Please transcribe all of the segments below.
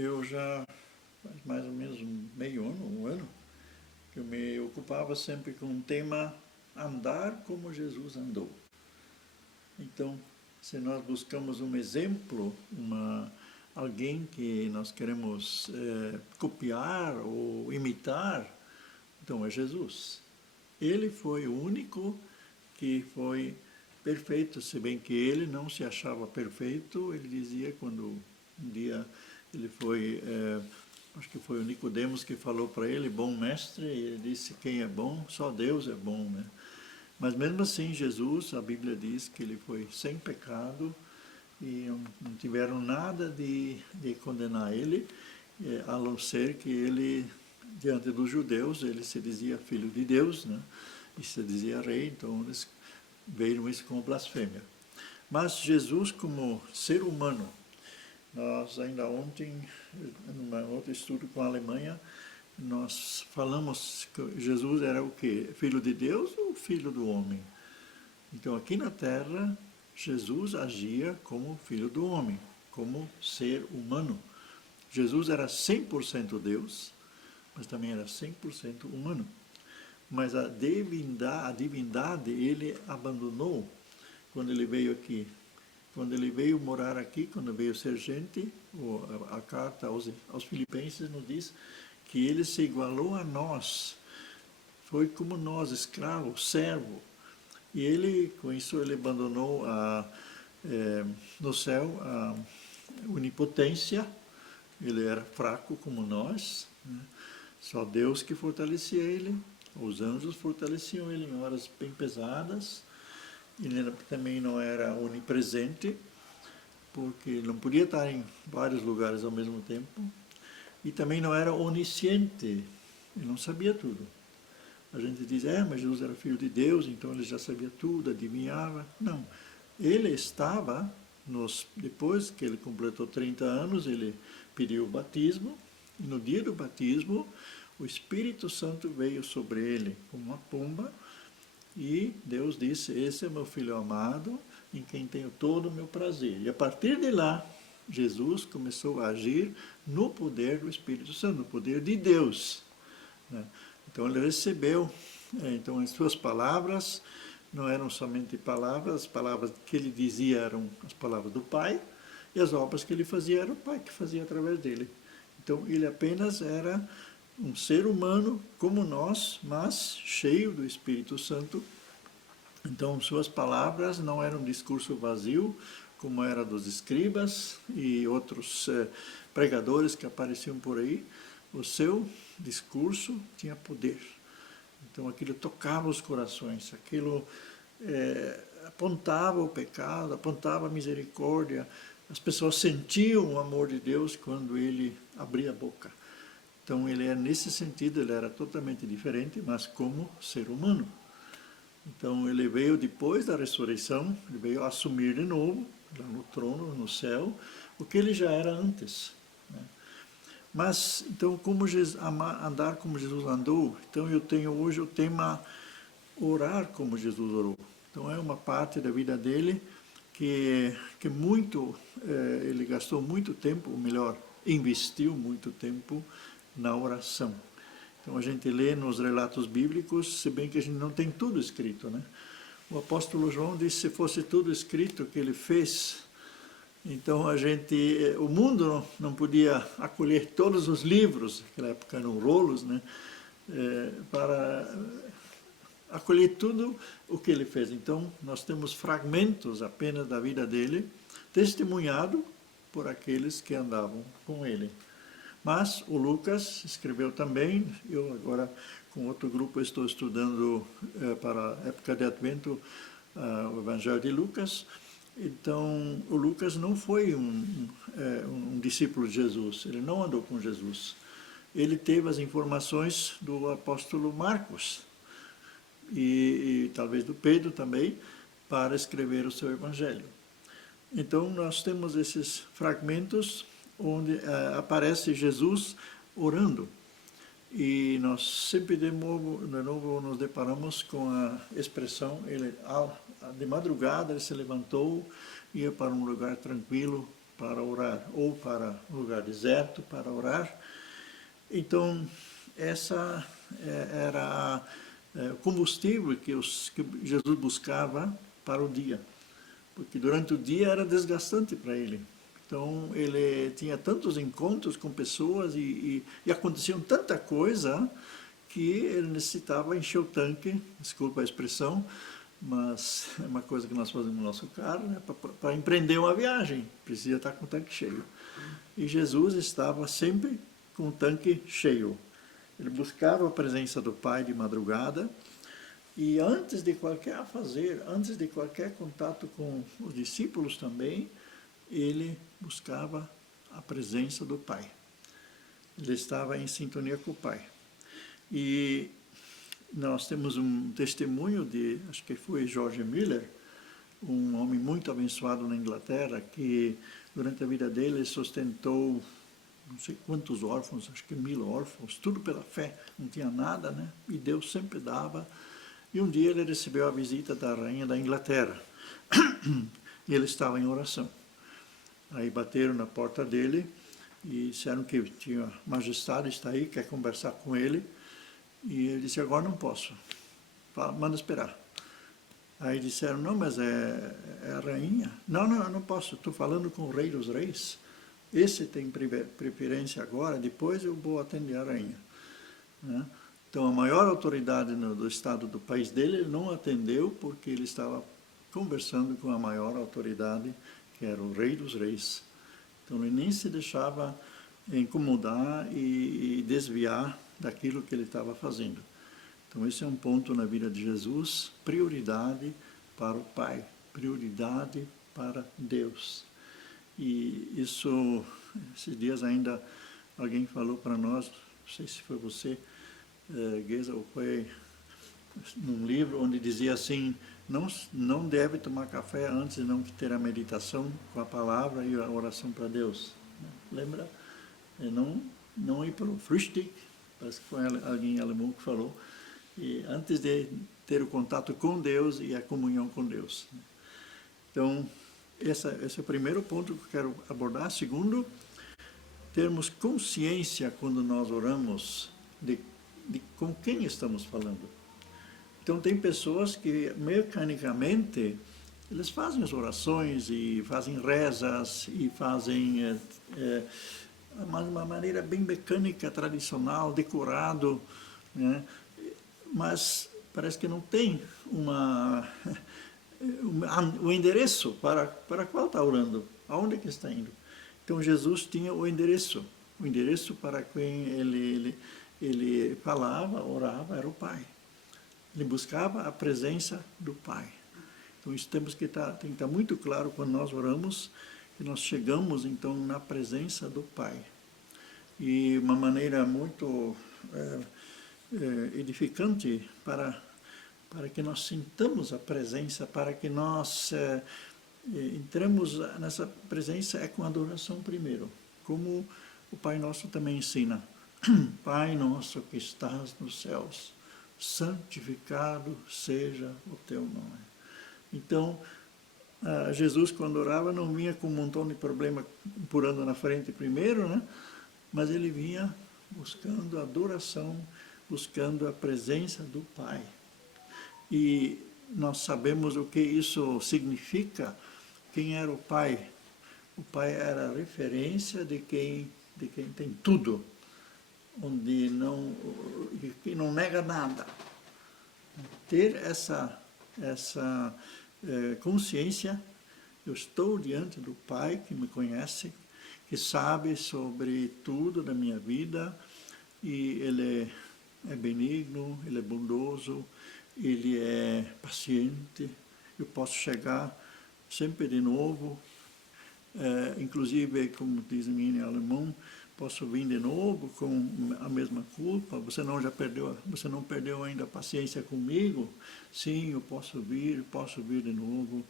Eu já faz mais ou menos meio ano, um ano, que eu me ocupava sempre com o tema andar como Jesus andou. Então, se nós buscamos um exemplo, alguém que nós queremos copiar ou imitar, então é Jesus. Ele foi o único que foi perfeito, se bem que ele não se achava perfeito. Ele dizia, quando um dia ele foi, acho que foi o Nicodemos que falou para ele, bom mestre, e ele disse, quem é bom? Só Deus é bom, né? Mas mesmo assim, Jesus, a Bíblia diz que ele foi sem pecado e não tiveram nada de condenar ele, a não ser que ele, diante dos judeus, ele se dizia filho de Deus, né? E se dizia rei, então eles veem isso como blasfêmia. Mas Jesus, como ser humano, nós ainda ontem, num outro estudo com a Alemanha, nós falamos que Jesus era o quê? Filho de Deus ou filho do homem? Então, aqui na Terra, Jesus agia como filho do homem, como ser humano. Jesus era 100% Deus, mas também era 100% humano. Mas a divindade ele abandonou quando ele veio aqui. Quando ele veio morar aqui, quando veio ser gente, a carta aos Filipenses nos diz que ele se igualou a nós. Foi como nós, escravo, servo. E ele, com isso, ele abandonou no céu a onipotência. Ele era fraco como nós, né? Só Deus que fortalecia ele. Os anjos fortaleciam ele em horas bem pesadas. Ele também não era onipresente, porque ele não podia estar em vários lugares ao mesmo tempo. E também não era onisciente, ele não sabia tudo. A gente diz, mas Jesus era filho de Deus, então ele já sabia tudo, adivinhava. Não, ele estava, depois que ele completou 30 anos, ele pediu o batismo, e no dia do batismo, o Espírito Santo veio sobre ele como uma pomba, e Deus disse, esse é meu filho amado, em quem tenho todo o meu prazer. E a partir de lá, Jesus começou a agir no poder do Espírito Santo, no poder de Deus, né? Então ele recebeu, então as suas palavras não eram somente palavras, as palavras que ele dizia eram as palavras do Pai, e as obras que ele fazia era o Pai que fazia através dele. Então ele apenas era um ser humano como nós, mas cheio do Espírito Santo. Então suas palavras não eram um discurso vazio, como era dos escribas e outros pregadores que apareciam por aí. O seu discurso tinha poder. Então aquilo tocava os corações, aquilo apontava o pecado, apontava a misericórdia. As pessoas sentiam o amor de Deus quando ele abria a boca. Então ele era, nesse sentido, ele era totalmente diferente, mas como ser humano. Então ele veio depois da ressurreição, ele veio assumir de novo, lá no trono, no céu, o que ele já era antes, né? Mas, então, como andar como Jesus andou, então eu tenho hoje o tema orar como Jesus orou. Então é uma parte da vida dele que muito, ele gastou muito tempo, ou melhor, investiu muito tempo na oração. Então a gente lê nos relatos bíblicos, se bem que a gente não tem tudo escrito, né? O apóstolo João disse, se fosse tudo escrito que ele fez, então o mundo não podia acolher todos os livros, naquela época eram rolos, né? Para acolher tudo o que ele fez. Então nós temos fragmentos apenas da vida dele, testemunhado por aqueles que andavam com ele. Mas o Lucas escreveu também, eu agora com outro grupo estou estudando para a época de Advento o Evangelho de Lucas. Então o Lucas não foi um discípulo de Jesus, ele não andou com Jesus. Ele teve as informações do apóstolo Marcos e talvez do Pedro também, para escrever o seu Evangelho. Então nós temos esses fragmentos onde aparece Jesus orando. E nós sempre de novo nos deparamos com a expressão, de madrugada ele se levantou, ia para um lugar tranquilo para orar, ou para um lugar deserto para orar. Então, essa era o combustível que Jesus buscava para o dia, porque durante o dia era desgastante para ele. Então, ele tinha tantos encontros com pessoas e aconteciam tanta coisa que ele necessitava encher o tanque, desculpa a expressão, mas é uma coisa que nós fazemos no nosso carro, né? Para empreender uma viagem, precisa estar com o tanque cheio. E Jesus estava sempre com o tanque cheio. Ele buscava a presença do Pai de madrugada, e antes de qualquer fazer, antes de qualquer contato com os discípulos também, ele buscava a presença do Pai. Ele estava em sintonia com o Pai. E nós temos um testemunho de, acho que foi George Miller, um homem muito abençoado na Inglaterra, que durante a vida dele sustentou não sei quantos órfãos, acho que 1000 órfãos, tudo pela fé, não tinha nada, né? E Deus sempre dava. E um dia ele recebeu a visita da rainha da Inglaterra, e ele estava em oração. Aí bateram na porta dele e disseram que tinha majestade, está aí, quer conversar com ele. E ele disse, agora não posso, manda esperar. Aí disseram, não, mas é a rainha. Não, eu não posso, estou falando com o rei dos reis. Esse tem preferência agora, depois eu vou atender a rainha. Né? Então, a maior autoridade do estado do país dele, ele não atendeu porque ele estava conversando com a maior autoridade, que era o rei dos reis. Então, ele nem se deixava incomodar e desviar daquilo que ele estava fazendo. Então, esse é um ponto na vida de Jesus, prioridade para o Pai, prioridade para Deus. E isso, esses dias ainda, alguém falou para nós, não sei se foi você, Geza, ou foi num livro onde dizia assim, não deve tomar café antes de não ter a meditação com a palavra e a oração para Deus. Lembra? Não ir para o Frühstück, parece que foi alguém alemão que falou, e antes de ter o contato com Deus e a comunhão com Deus. Então, esse é o primeiro ponto que eu quero abordar. Segundo, termos consciência quando nós oramos de com quem estamos falando. Então, tem pessoas que mecanicamente eles fazem as orações e fazem rezas e fazem de uma maneira bem mecânica, tradicional, decorado, né? Mas parece que não tem o endereço para qual está orando, aonde que está indo. Então Jesus tinha o endereço para quem ele falava, orava, era o Pai. Ele buscava a presença do Pai. Então isso tem que estar muito claro quando nós oramos, que nós chegamos então na presença do Pai. E uma maneira muito edificante para que nós sintamos a presença, para que nós entremos nessa presença é com adoração primeiro, como o Pai Nosso também ensina. Pai Nosso que estás nos céus, santificado seja o teu nome. Então, Jesus quando orava não vinha com um montão de problema empurrando na frente primeiro, né? Mas ele vinha buscando adoração, buscando a presença do Pai. E nós sabemos o que isso significa. Quem era o Pai? O Pai era a referência de quem tem tudo, que não nega nada. Ter essa consciência, eu estou diante do Pai que me conhece, que sabe sobre tudo da minha vida, e Ele é benigno, Ele é bondoso, Ele é paciente, eu posso chegar sempre de novo, inclusive, como dizem em alemão, posso vir de novo com a mesma culpa, você não perdeu ainda a paciência comigo? Sim, eu posso vir de novo,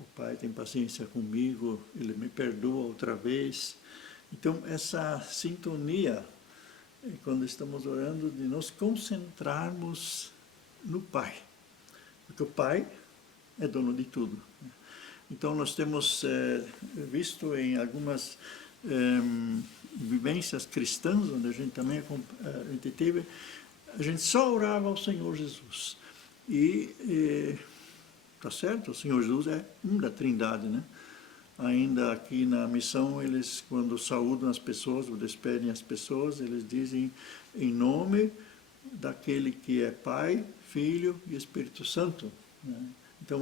o Pai tem paciência comigo, Ele me perdoa outra vez. Então, essa sintonia, quando estamos orando, de nos concentrarmos no Pai, porque o Pai é dono de tudo. Então, nós temos visto em algumas vivências cristãs, onde a gente também a gente teve, a gente só orava ao Senhor Jesus. E tá certo, o Senhor Jesus é um da Trindade, né? Ainda aqui na missão, eles, quando saúdam as pessoas, ou despedem as pessoas, eles dizem em nome daquele que é Pai, Filho e Espírito Santo, né? Então,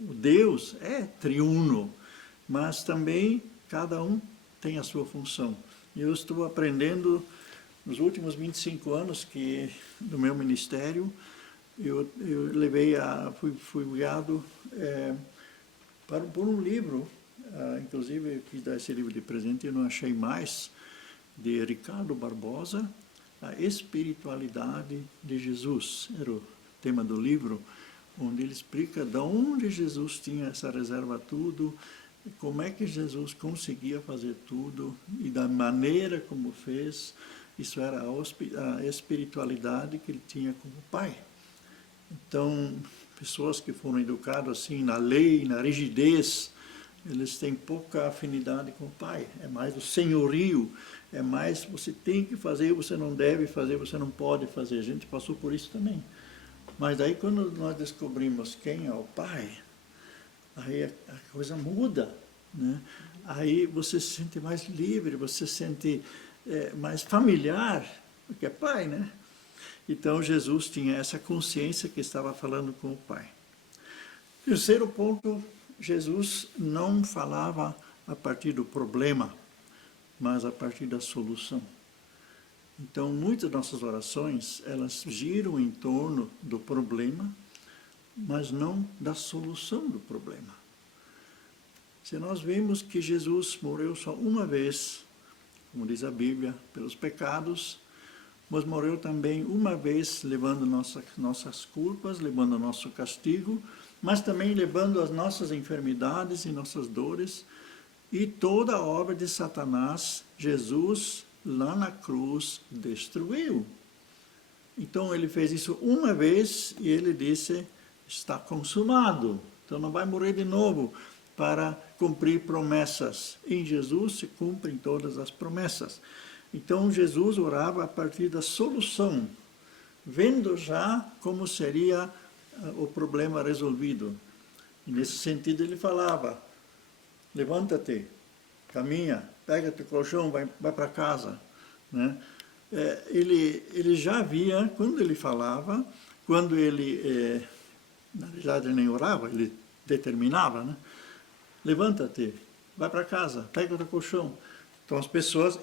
o Deus é triuno, mas também cada um tem a sua função. E eu estou aprendendo, nos últimos 25 anos do meu ministério, eu fui guiado por um livro, inclusive eu quis dar esse livro de presente, eu não achei mais, de Ricardo Barbosa, A Espiritualidade de Jesus, era o tema do livro, onde ele explica de onde Jesus tinha essa reserva tudo, como é que Jesus conseguia fazer tudo, e da maneira como fez. Isso era a espiritualidade que ele tinha como Pai. Então, pessoas que foram educadas assim na lei, na rigidez, eles têm pouca afinidade com o Pai. É mais o senhorio, é mais você tem que fazer, você não deve fazer, você não pode fazer. A gente passou por isso também. Mas daí, quando nós descobrimos quem é o Pai, aí a coisa muda, né? Aí você se sente mais livre, você se sente mais familiar, porque é Pai, né? Então, Jesus tinha essa consciência que estava falando com o Pai. Terceiro ponto, Jesus não falava a partir do problema, mas a partir da solução. Então, muitas das nossas orações, elas giram em torno do problema, mas não da solução do problema. Se nós vemos que Jesus morreu só uma vez, como diz a Bíblia, pelos pecados, mas morreu também uma vez levando nossas culpas, levando o nosso castigo, mas também levando as nossas enfermidades e nossas dores, e toda a obra de Satanás, Jesus, lá na cruz, destruiu. Então, ele fez isso uma vez e ele disse, está consumado. Então, não vai morrer de novo para cumprir promessas. Em Jesus se cumprem todas as promessas. Então, Jesus orava a partir da solução, vendo já como seria o problema resolvido. E nesse sentido, ele falava, levanta-te, caminha, pega teu colchão, vai para casa, né? Ele já via, quando ele falava, quando ele, na verdade, nem orava, ele determinava, né? Levanta-te, vai para casa, pega teu colchão. Então, as pessoas,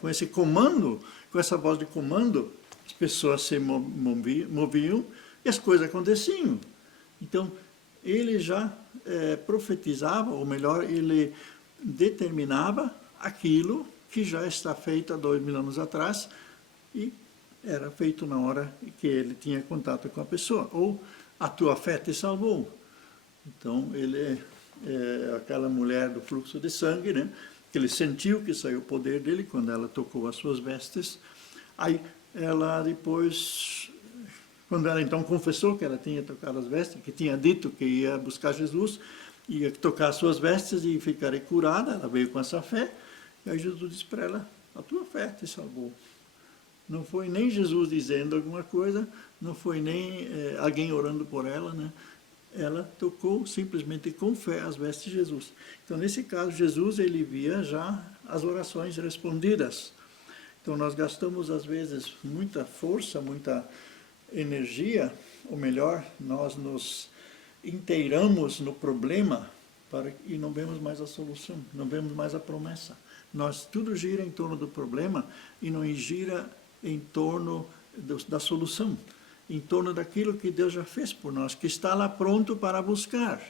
com esse comando, com essa voz de comando, as pessoas se moviam e as coisas aconteciam. Então, ele já profetizava, ou melhor, ele determinava aquilo que já está feito há 2000 anos atrás e era feito na hora que ele tinha contato com a pessoa. Ou a tua fé te salvou. Então, ele aquela mulher do fluxo de sangue, né? Que ele sentiu que saiu o poder dele quando ela tocou as suas vestes. Aí ela depois, quando ela então confessou que ela tinha tocado as vestes, que tinha dito que ia buscar Jesus, ia tocar as suas vestes e ficaria curada, ela veio com essa fé, e aí Jesus disse para ela, a tua fé te salvou. Não foi nem Jesus dizendo alguma coisa, não foi nem alguém orando por ela, né? Ela tocou simplesmente com fé as vestes de Jesus. Então, nesse caso, Jesus, ele via já as orações respondidas. Então, nós gastamos, às vezes, muita força, muita energia, ou melhor, nós nos inteiramos no problema e não vemos mais a solução, não vemos mais a promessa. Tudo gira em torno do problema e não gira em torno da solução, em torno daquilo que Deus já fez por nós, que está lá pronto para buscar.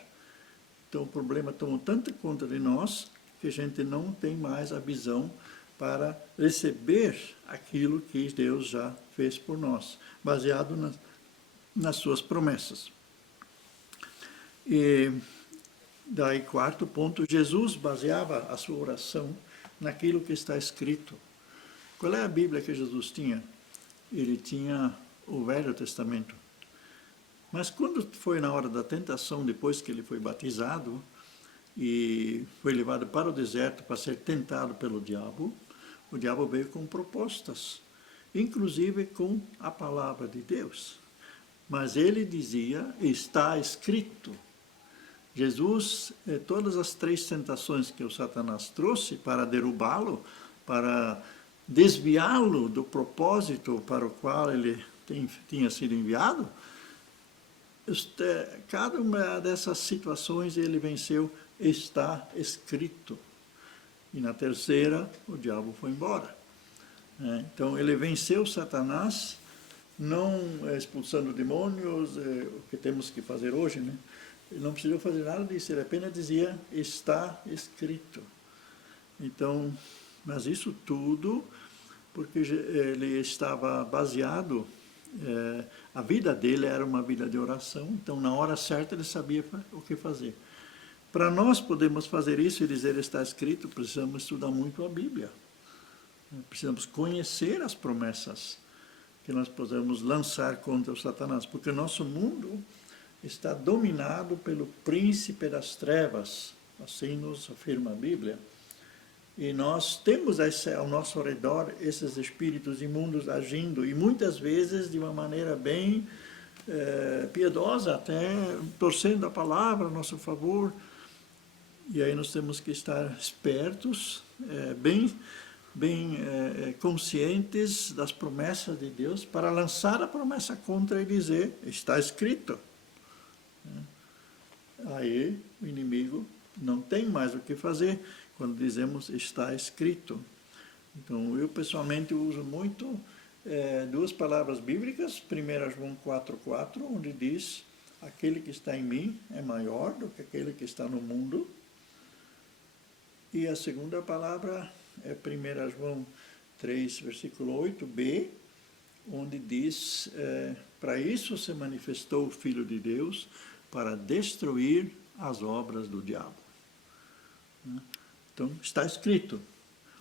Então, o problema tomou tanta conta de nós que a gente não tem mais a visão para receber aquilo que Deus já fez por nós, baseado nas suas promessas. E daí, quarto ponto, Jesus baseava a sua oração naquilo que está escrito. Qual é a Bíblia que Jesus tinha? Ele tinha o Velho Testamento. Mas quando foi na hora da tentação, depois que ele foi batizado e foi levado para o deserto para ser tentado pelo diabo, o diabo veio com propostas, inclusive com a palavra de Deus. Mas ele dizia, está escrito. Jesus, todas as 3 tentações que o Satanás trouxe para derrubá-lo, para desviá-lo do propósito para o qual ele tinha sido enviado, cada uma dessas situações ele venceu, está escrito. E na terceira, o diabo foi embora. Então, ele venceu Satanás, não expulsando demônios, o que temos que fazer hoje, né? Ele não precisou fazer nada disso, ele apenas dizia, está escrito. Então, mas isso tudo porque ele estava baseado, a vida dele era uma vida de oração, então na hora certa ele sabia o que fazer. Para nós podermos fazer isso e dizer está escrito, precisamos estudar muito a Bíblia. Precisamos conhecer as promessas que nós podemos lançar contra o Satanás, porque o nosso mundo está dominado pelo príncipe das trevas, assim nos afirma a Bíblia. E nós temos ao nosso redor esses espíritos imundos agindo, e muitas vezes de uma maneira bem piedosa, até torcendo a palavra a nosso favor. E aí nós temos que estar espertos, bem conscientes das promessas de Deus, para lançar a promessa contra e dizer, está escrito. Aí o inimigo não tem mais o que fazer quando dizemos está escrito. Então eu pessoalmente uso muito 2 palavras bíblicas, 1 João 4,4, onde diz, aquele que está em mim é maior do que aquele que está no mundo. E a segunda palavra é 1 João 3, versículo 8b, onde diz, para isso se manifestou o Filho de Deus, para destruir as obras do diabo. Então, está escrito.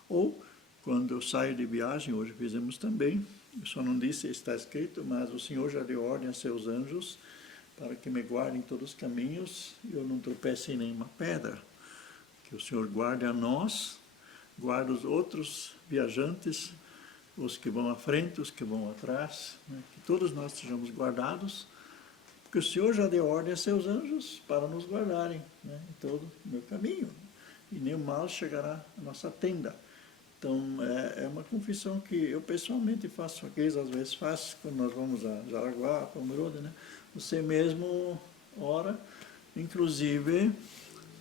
Ou, quando eu saio de viagem, hoje fizemos também, eu só não disse está escrito, mas o Senhor já deu ordem a seus anjos, para que me guardem em todos os caminhos, e eu não tropece em nenhuma pedra. Que o Senhor guarde a nós, guarde os outros viajantes, os que vão à frente, os que vão atrás, né? Que todos nós sejamos guardados, porque o Senhor já deu ordem a seus anjos para nos guardarem, né, em todo o meu caminho, e nenhum mal chegará à nossa tenda. Então, é uma confissão que eu pessoalmente faço, às vezes faço, quando nós vamos a Jaraguá, a Pomerode, né? Você mesmo ora, inclusive,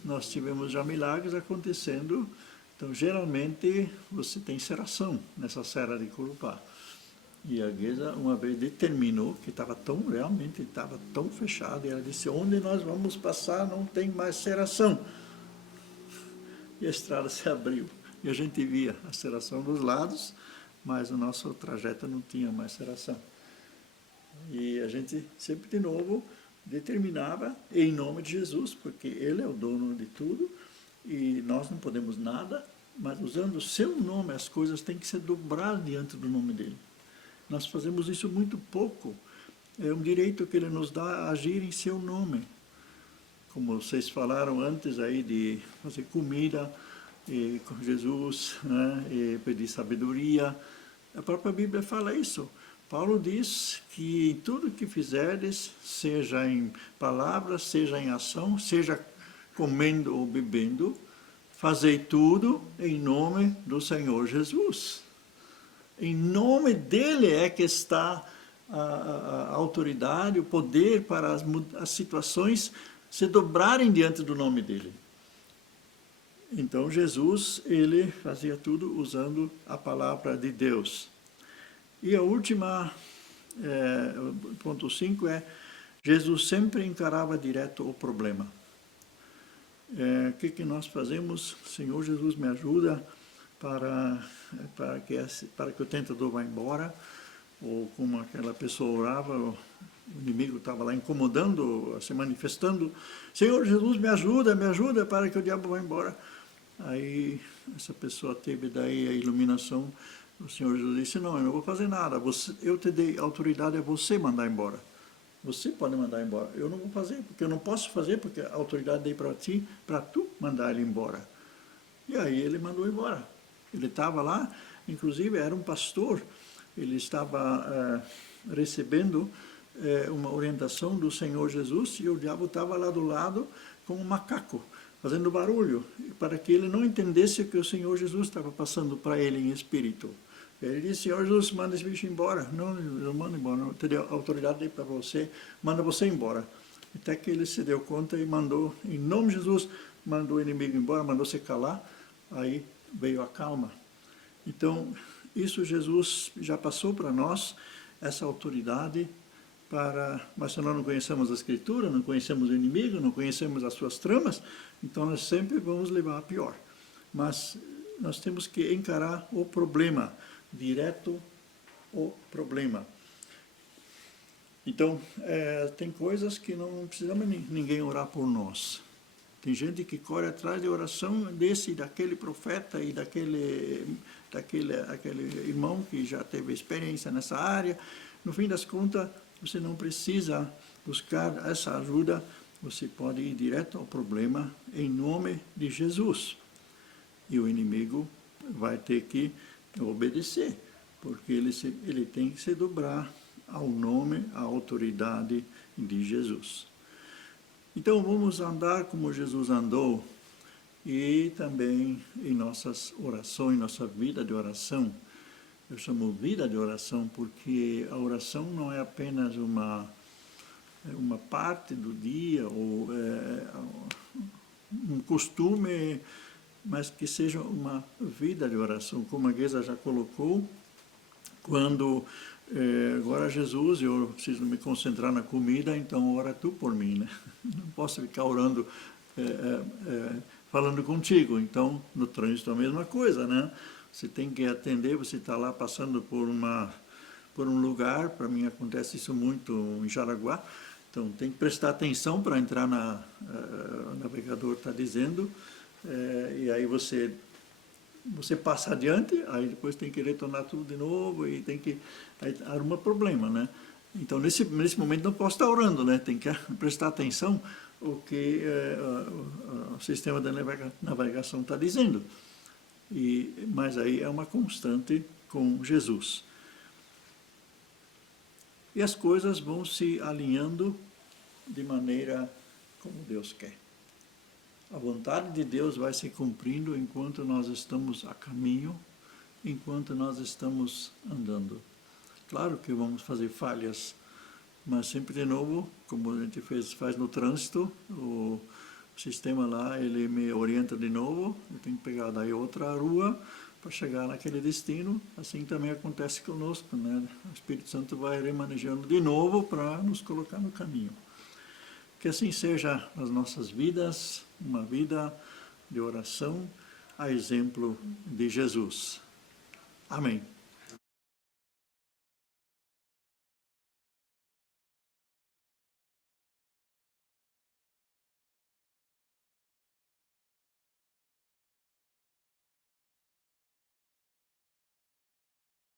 nós tivemos já milagres acontecendo, então, geralmente, você tem seração nessa serra de Corupá. E a Guesa, uma vez, determinou que realmente estava tão fechado, e ela disse, onde nós vamos passar não tem mais seração. E a estrada se abriu. E a gente via a seração dos lados, mas o nosso trajeto não tinha mais seração. E a gente sempre, de novo, determinava em nome de Jesus, porque Ele é o dono de tudo, e nós não podemos nada, mas usando o seu nome, as coisas têm que ser dobradas diante do nome dEle. Nós fazemos isso muito pouco. É um direito que Ele nos dá a agir em seu nome. Como vocês falaram antes aí de fazer comida com Jesus, né, e pedir sabedoria. A própria Bíblia fala isso. Paulo diz que em tudo que fizerdes, seja em palavras, seja em ação, seja comendo ou bebendo, fazei tudo em nome do Senhor Jesus. Em nome dele é que está a autoridade, o poder para as situações se dobrarem diante do nome dele. Então Jesus, ele fazia tudo usando a palavra de Deus. E a última, ponto 5 Jesus sempre encarava direto o problema. O que nós fazemos? Senhor Jesus, me ajuda para que o tentador vá embora, ou como aquela pessoa orava, o inimigo estava lá incomodando, se manifestando, Senhor Jesus, me ajuda para que o diabo vá embora. Aí essa pessoa teve daí a iluminação, o Senhor Jesus disse, não, eu não vou fazer nada, eu te dei autoridade a você mandar embora. Você pode mandar embora. Eu não vou fazer, porque eu não posso fazer, porque a autoridade dei para ti, para tu mandar ele embora. E aí ele mandou embora. Ele estava lá, inclusive era um pastor, ele estava recebendo uma orientação do Senhor Jesus, e o diabo estava lá do lado como um macaco, fazendo barulho, para que ele não entendesse o que o Senhor Jesus estava passando para ele em espírito. Ele disse: Senhor Jesus, manda esse bicho embora. Não, não manda embora, não teria autoridade para você, manda você embora. Até que ele se deu conta e mandou, em nome de Jesus, mandou o inimigo embora, mandou se calar, aí veio a calma. Então, isso Jesus já passou para nós, essa autoridade, mas se nós não conhecemos a Escritura, não conhecemos o inimigo, não conhecemos as suas tramas, então nós sempre vamos levar a pior. Mas nós temos que encarar o problema, direto o problema. Então, tem coisas que não precisamos ninguém orar por nós. Tem gente que corre atrás de oração desse e daquele profeta e daquele irmão que já teve experiência nessa área. No fim das contas, você não precisa buscar essa ajuda, você pode ir direto ao problema em nome de Jesus. E o inimigo vai ter que obedecer, porque ele tem que se dobrar ao nome, à autoridade de Jesus. Então vamos andar como Jesus andou, e também em nossas orações, nossa vida de oração. Eu chamo vida de oração porque a oração não é apenas uma parte do dia, ou um costume, mas que seja uma vida de oração, como a Guesa já colocou, quando agora Jesus, eu preciso me concentrar na comida, então ora tu por mim, né? Não posso ficar orando, falando contigo. Então, no trânsito é a mesma coisa, né? Você tem que atender, você está lá passando por um lugar, para mim acontece isso muito em Jaraguá, então tem que prestar atenção para entrar o navegador está dizendo, e aí você passa adiante, aí depois tem que retornar tudo de novo, e aí arruma problema, né? Então, nesse momento não posso estar orando, né? Tem que prestar atenção o que o sistema de navegação está dizendo. Mas aí é uma constante com Jesus. E as coisas vão se alinhando de maneira como Deus quer. A vontade de Deus vai se cumprindo enquanto nós estamos a caminho, enquanto nós estamos andando. Claro que vamos fazer falhas, mas sempre de novo, como a gente faz no trânsito, o sistema lá, ele me orienta de novo, eu tenho que pegar daí outra rua para chegar naquele destino. Assim também acontece conosco, né? O Espírito Santo vai remanejando de novo para nos colocar no caminho. Que assim seja nas nossas vidas, uma vida de oração, a exemplo de Jesus. Amém.